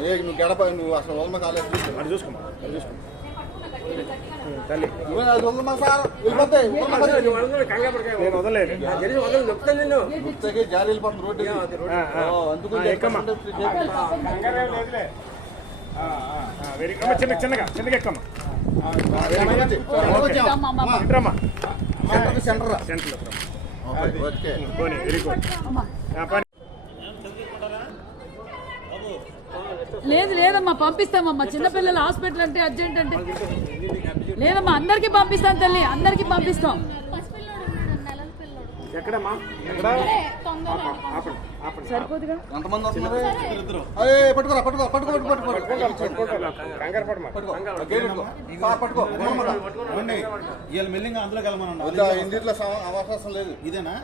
నువ్వు గడప నువ్వు అసలు వదలమ కాలేదు అది చూసుకోమా అది చూసుకో తల్లి వదలమా సార్ వెళ్ళిపోతాయి నేను వదలేదు గుర్తకి జారి వెళ్ళిపోతుంది రోడ్డు అందుకు ఎక్కమ్మా వెరీ చిన్న చిన్నగా చిన్నగా ఎక్కమ్మా ఇంట్రమ్మా సెంటర్ సెంటర్ ఓకే పోనీ వెరీ గుడ్ లేదు లేదమ్మా పంపిస్తామమ్మా చిన్నపిల్లల హాస్పిటల్ అంటే అర్జెంట్ అంటే లేదమ్మా అందరికి పంపిస్తాం తల్లి అందరికి పంపిస్తాం ఎక్కడమ్మా సరిపోదుగా ఎంతమంది వస్తున్నారు పట్టుకోరా పట్టుకో పట్టుకో పట్టుకో కంగారు పడమా పట్టుకో వీళ్ళు మెల్లింగా అందులోకి వెళ్ళమన్నా ఇంటిలో అవకాశం లేదు ఇదేనా